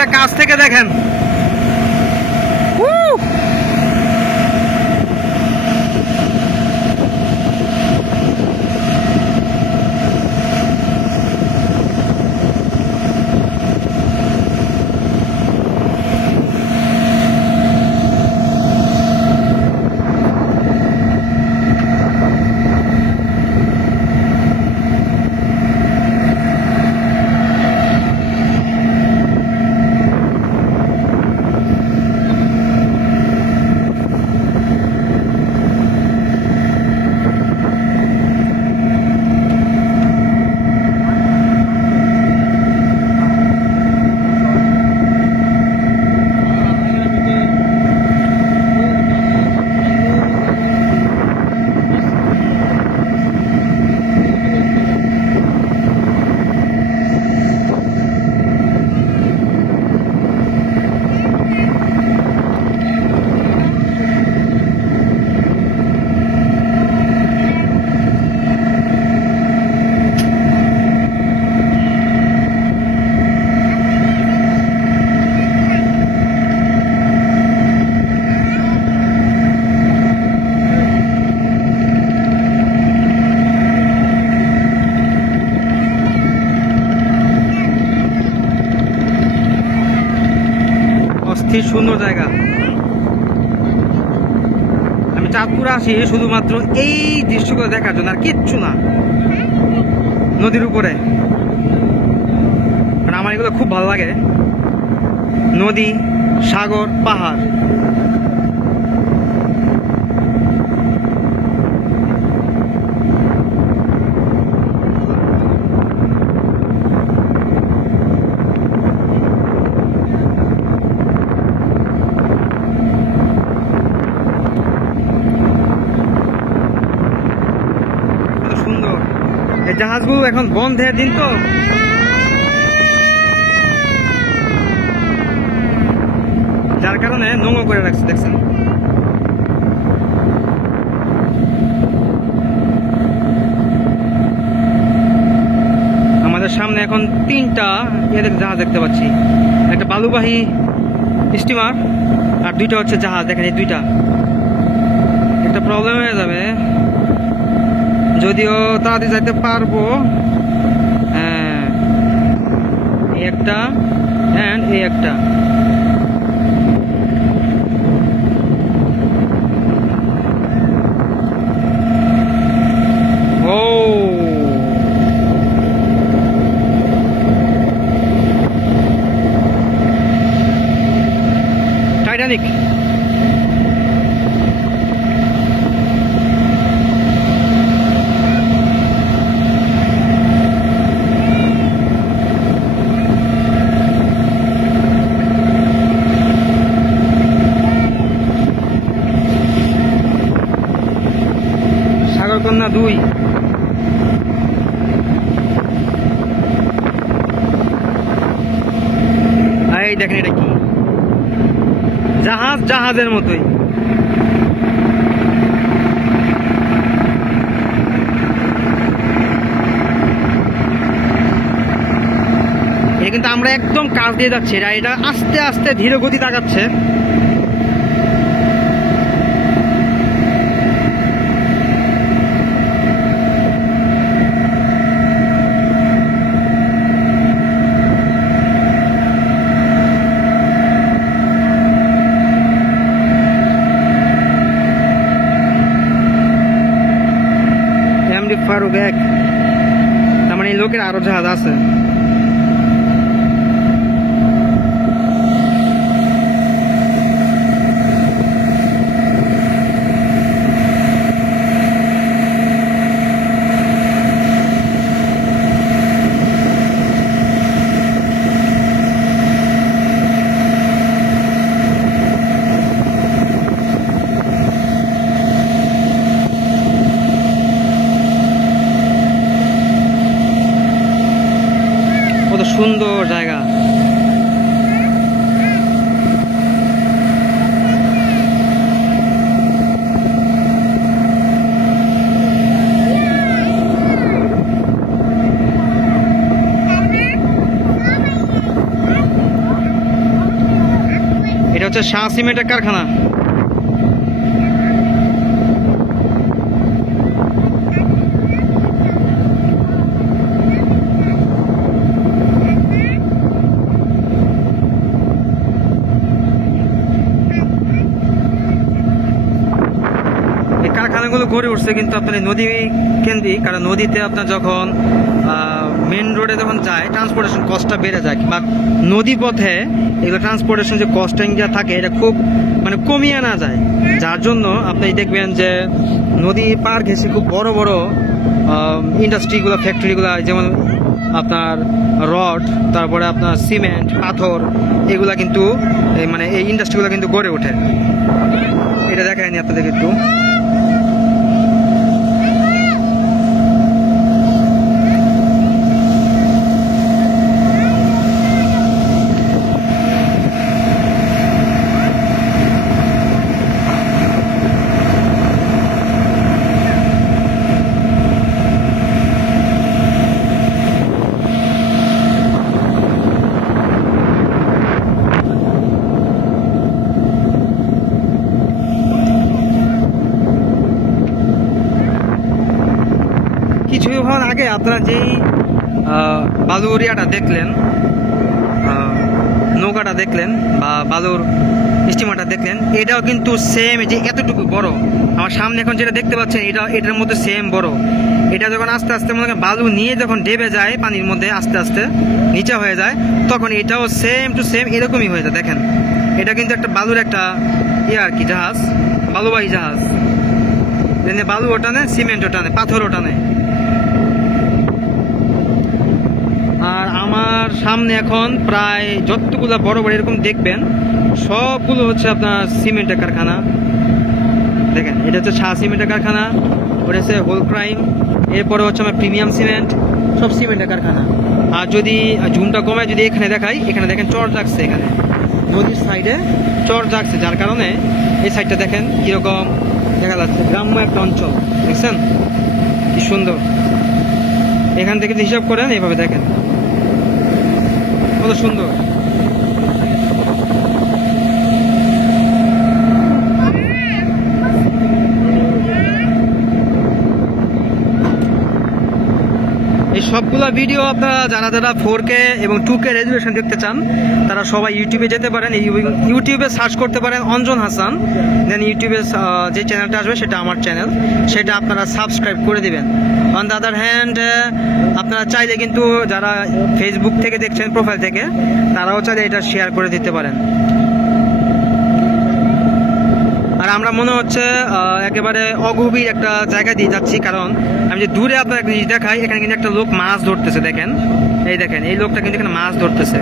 একবারে কাছ থেকে দেখেন। সুন্দর জায়গা। আমি চাঁদপুরে আসি শুধুমাত্র এই দৃশ্যগুলো দেখার জন্য, আর কিচ্ছু না। নদীর উপরে আমার এগুলো খুব ভালো লাগে, নদী, সাগর, পাহাড়। জাহাজগুলো এখন বন্ধের দিন, তো যার কারণে নোংর করে রাখছে, দেখছেন। আমাদের সামনে এখন 3টা জাহাজ দেখতে পাচ্ছি, একটা বালুবাহী স্টিমার আর 2টা হচ্ছে জাহাজ। দেখেন এই 2টা, একটা প্রবলেম হয়ে যাবে, যদিও তাড়াতাড়ি যাইতে পারবো। হ্যাঁ, এই একটা এন্ড এই একটা। ও টাইটানিক। সাগরকন্যা 2। এই দেখেন এটা কি জাহাজ, জাহাজের মতোই। এটা কিন্তু আমরা একদম কাছ দিয়ে যাচ্ছি, এটা আস্তে আস্তে ধীরে গতি তাকাচ্ছে। ফারুক 1, তার মানে এই লোকের আরো জাহাজ আছে। সুন্দর জায়গা। হচ্ছে শাহ সিমেন্টের কারখানা। কারখানাগুলো গড়ে উঠছে কিন্তু আপনার নদী কেন্দ্রিক, কারণ নদীতে আপনার যখন মেন রোডে যখন যায় ট্রান্সপোর্টেশন কস্টটা বেড়ে যায়, বা নদী পথে এগুলো ট্রান্সপোর্টেশন যে কস্টিং যা থাকে এটা খুব মানে কমিয়ে আনা যায়, যার জন্য আপনি দেখবেন যে নদী পার ঘেঁষে খুব বড় বড় ইন্ডাস্ট্রিগুলো, ফ্যাক্টরিগুলো, যেমন আপনার রড, তারপরে আপনার সিমেন্ট, পাথর, এগুলা কিন্তু মানে এই ইন্ডাস্ট্রিগুলো কিন্তু গড়ে ওঠে। এটা দেখায়নি আপনাদের একটু। কিছুক্ষণ আগে আপনারা যেই বালুরিয়াটা দেখলেন, নৌকাটা দেখলেন বা বালুর স্টিমারটা দেখলেন, এটাও কিন্তু সেম, যে এতটুকু বড় আমার সামনে এখন যেটা দেখতে পাচ্ছেন এটার মধ্যে সেম বড়। এটা যখন আস্তে আস্তে মনে করেন বালু নিয়ে যখন ডেবে যায় পানির মধ্যে, আস্তে আস্তে নিচে হয়ে যায়, তখন এটাও সেম টু সেম এরকমই হয়ে যায়। দেখেন এটা কিন্তু একটা বালুর একটা আর কি জাহাজ, বালুবাহী জাহাজ, বালু ওটানে, সিমেন্ট ওটানে, পাথর ওটানে। আর আমার সামনে এখন প্রায় যতগুলো বড় বড় এরকম দেখবেন সবগুলো হচ্ছে আপনার সিমেন্টের কারখানা। দেখেন এটা হচ্ছে শাহ সিমেন্টের কারখানা, ওটা হচ্ছে হোল ক্রাইম, এরপরে হচ্ছে আমার প্রিমিয়াম সিমেন্ট, সব সিমেন্টের কারখানা। আর যদি ঝুমটা কমায় যদি এখানে দেখাই, এখানে দেখেন চর জাগছে, এখানে নদীর সাইডে চর জাগছে, যার কারণে এই সাইডটা দেখেন কিরকম দেখা যাচ্ছে, গ্রাম্য একটা অঞ্চল, দেখছেন কি সুন্দর। এখান থেকে হিসাব করেন এইভাবে দেখেন কত সুন্দর। এই সবগুলা ভিডিও আপনারা যারা 4K এবং 2K রেজুলেশন দেখতে চান তারা সবাই ইউটিউবে যেতে পারেন, ইউটিউবে সার্চ করতে পারেন অঞ্জন হাসান, দেন ইউটিউবে যে চ্যানেলটা আসবে সেটা আমার চ্যানেল, সেটা আপনারা সাবস্ক্রাইব করে দিবেন। অন দ্য আদার হ্যান্ড আপনারা চাইলে কিন্তু যারা ফেসবুক থেকে দেখছেন প্রোফাইল থেকে, তারাও চাইলে এটা শেয়ার করে দিতে পারেন। আর আমরা মনে হচ্ছে একেবারে অগভীর একটা জায়গা দিয়ে যাচ্ছি, কারণ আমি যে দূরে আপনার একটা জিনিস দেখাই, এখানে কিন্তু একটা লোক মাছ ধরতেছে। দেখেন এই দেখেন এই লোকটা কিন্তু এখানে মাছ ধরতেছে।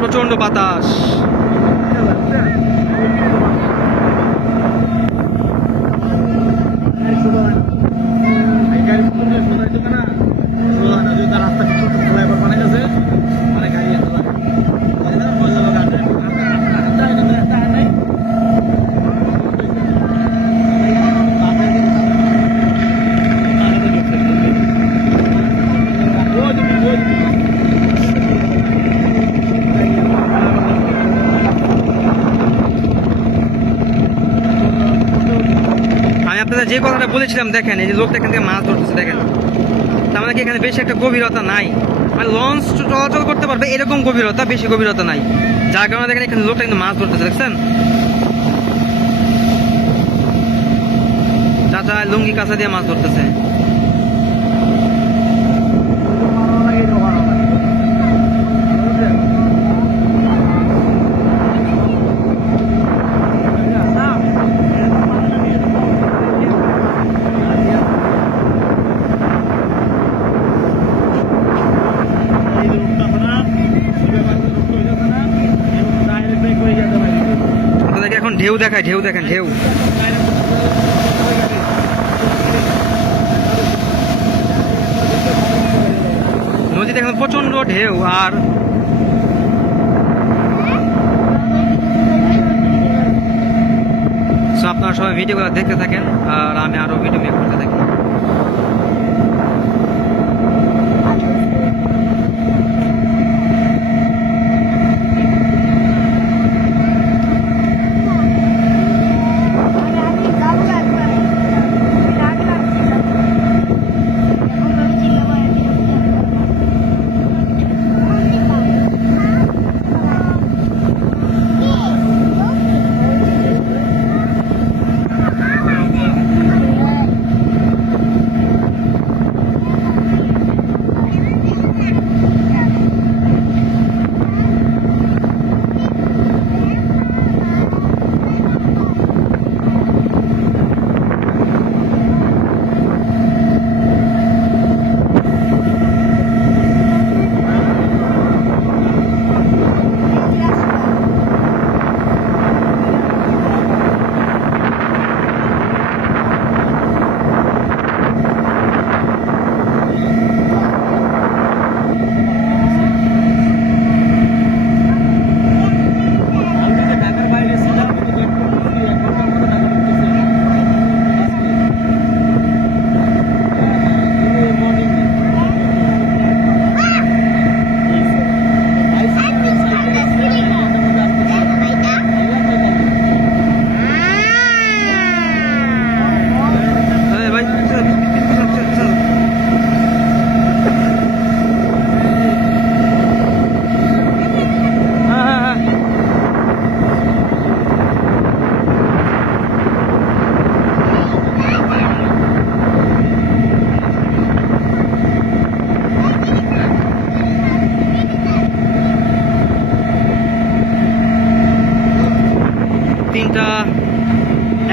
প্রচন্ড বাতাস। আপনারা যে কথাটা বলেছিলাম, দেখেন এই যে লোকটা এখান থেকে মাছ ধরতেছে, দেখেন তার মানে কি এখানে বেশি একটা গভীরতা নাই, আর লঞ্চ চলাচল করতে পারবে এরকম গভীরতা, বেশি গভীরতা নাই, যার কারণে দেখেন এখানে লোকটা কিন্তু মাছ ধরতেছে। দেখছেন চাচা লুঙ্গি কাঁচা দিয়ে মাছ ধরতেছে। এখন ঢেউ দেখায়, ঢেউ দেখেন, ঢেউ নদীতে এখন প্রচন্ড ঢেউ। আর আপনারা সবাই ভিডিওগুলো দেখতে থাকেন আর আমি আরো ভিডিও মেক করতে থাকি।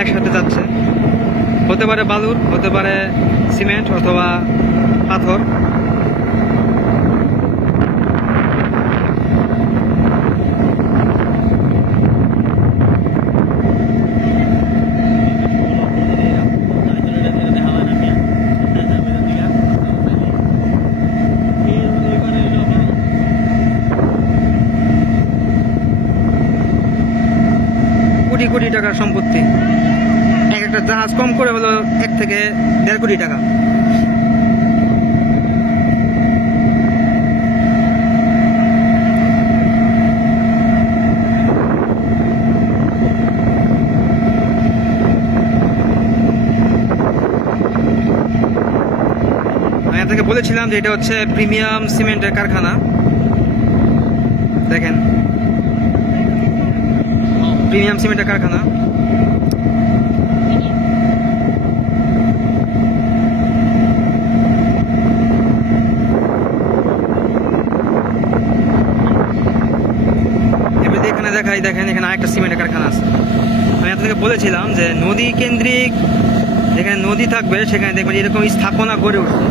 একসাথে যাচ্ছে, হতে পারে বালুর, হতে পারে সিমেন্ট অথবা পাথর। কোটি কোটি টাকার সম্পত্তি, এক একটা জাহাজ কম করে হলো 1 থেকে 1.5 কোটি টাকা। আমি আপনাকে বলেছিলাম যে এটা হচ্ছে প্রিমিয়াম সিমেন্টের কারখানা। দেখেন, প্রিমিয়াম সিমেন্টের কারখানা। এবারে এখানে দেখাই, দেখেন এখানে আরেকটা সিমেন্টের কারখানা আছে। আমি আপনাকে বলেছিলাম যে নদী কেন্দ্রিক যেখানে নদী থাকবে সেখানে দেখবেন এরকম স্থাপনা গড়ে উঠছে।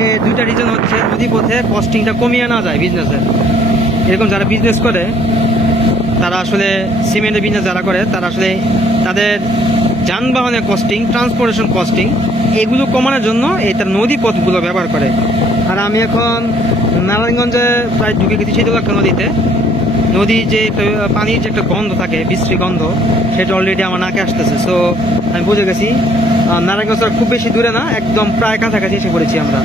এই দুইটা রিজন হচ্ছে নদী পথে কস্টিংটা কমিয়ে না যায় বিজনেসের। এরকম যারা বিজনেস করে তারা আসলে সিমেন্টের বিজনেস যারা করে তারা আসলে তাদের যানবাহনের কস্টিং, ট্রান্সপোর্টেশন কস্টিং এগুলো কমানোর জন্য এই তার নদী পথগুলো ব্যবহার করে। আর আমি এখন নারায়ণগঞ্জে প্রায় ঢুকে গেছি শীতলক্ষা নদীতে। নদী যে পানির যে একটা গন্ধ থাকে, বিশ্রী গন্ধ, সেটা অলরেডি আমার নাকে আসতেছে। সো আমি বুঝে গেছি নারায়ণগঞ্জ খুব বেশি দূরে না, একদম প্রায় কাছাকাছি এসে পড়েছি আমরা।